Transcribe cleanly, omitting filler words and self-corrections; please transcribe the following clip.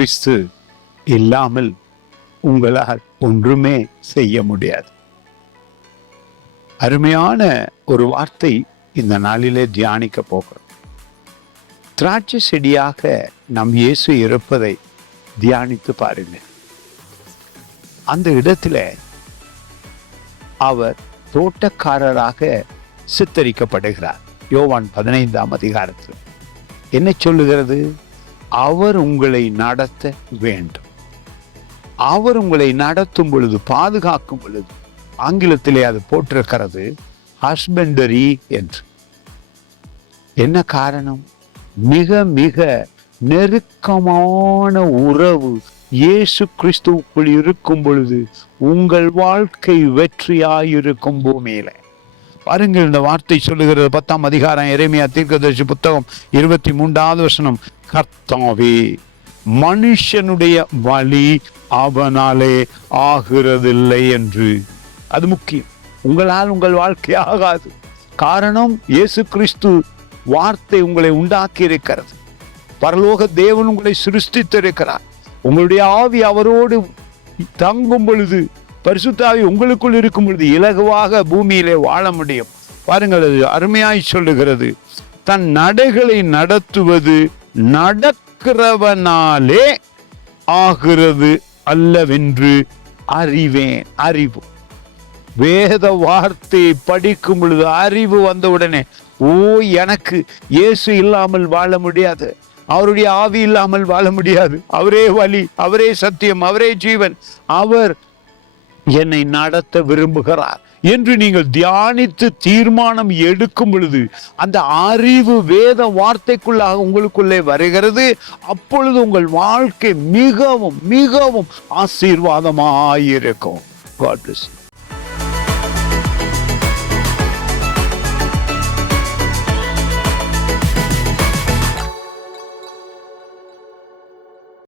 கிறிஸ்து இல்லாமல் உங்களால் ஒன்றுமே செய்ய முடியாது. அருமையான ஒரு வார்த்தை இந்த நாளிலே தியானிக்க போகிறோம். திராட்சை செடியாக நம் இயேசு இருப்பதை தியானித்து பாருங்கள். அந்த இடத்துல அவர் தோட்டக்காரராக சித்தரிக்கப்படுகிறார். யோவான் 15ஆம் அதிகாரத்தில் என்ன சொல்லுகிறது? அவர் உங்களை நடத்த வேண்டும். அவர் உங்களை நடத்தும் பொழுது, பாதுகாக்கும் பொழுது, ஆங்கிலத்திலே அது போட்டிருக்கிறது ஹஸ்பண்டரி என்று. என்ன காரணம்? மிக மிக நெருக்கமான உறவு இயேசு கிறிஸ்துவுக்குள் இருக்கும் பொழுது உங்கள் வாழ்க்கை வெற்றியாயிருக்கும். பூமியில பாருங்கள், இந்த வார்த்தை சொல்லுகிறது 10ஆம் அதிகாரம் எரேமியா தீர்க்கதரிசி புத்தகம் 23வது வசனம். கர்த்தாவே, மனுஷனுடைய வழி அவனாலே ஆகிறதில்லை என்று. அது முக்கியம். உங்களால் உங்கள் வாழ்க்கை ஆகாது. காரணம், இயேசு கிறிஸ்து வார்த்தை உங்களை உண்டாக்கி இருக்கிறது. பரலோக தேவன் உங்களை சிருஷ்டித்திருக்கிறார். உங்களுடைய ஆவி அவரோடு தங்கும் பொழுது, பரிசுத்த ஆவி உங்களுக்குள் இருக்கும் பொழுது இலகுவாக பூமியிலே வாழ முடியும். பாருங்கள், அது அருமையாய் சொல்லுகிறது. தன் நடைகளை நடத்துவது நடக்கிறவனாலே ஆகிறது அல்லவென்று அறிவேன். அறிவு, வேத வார்த்தையை படிக்கும் பொழுது அறிவு வந்தவுடனே, ஓ, எனக்கு இயேசு இல்லாமல் வாழ முடியாது, அவருடைய ஆவி இல்லாமல் வாழ முடியாது, அவரே வழி, அவரே சத்தியம், அவரே ஜீவன், அவர் என்னை நடத்த விரும்புகிறார் என்று நீங்கள் தியானித்து தீர்மானம் எடுக்கும் பொழுது அந்த அறிவு வேத வார்த்தைக்குள்ளாக உங்களுக்குள்ளே வருகிறது. அப்பொழுது உங்கள் வாழ்க்கை மிகவும் மிகவும் ஆசீர்வாதமாயிருக்கும். God bless you.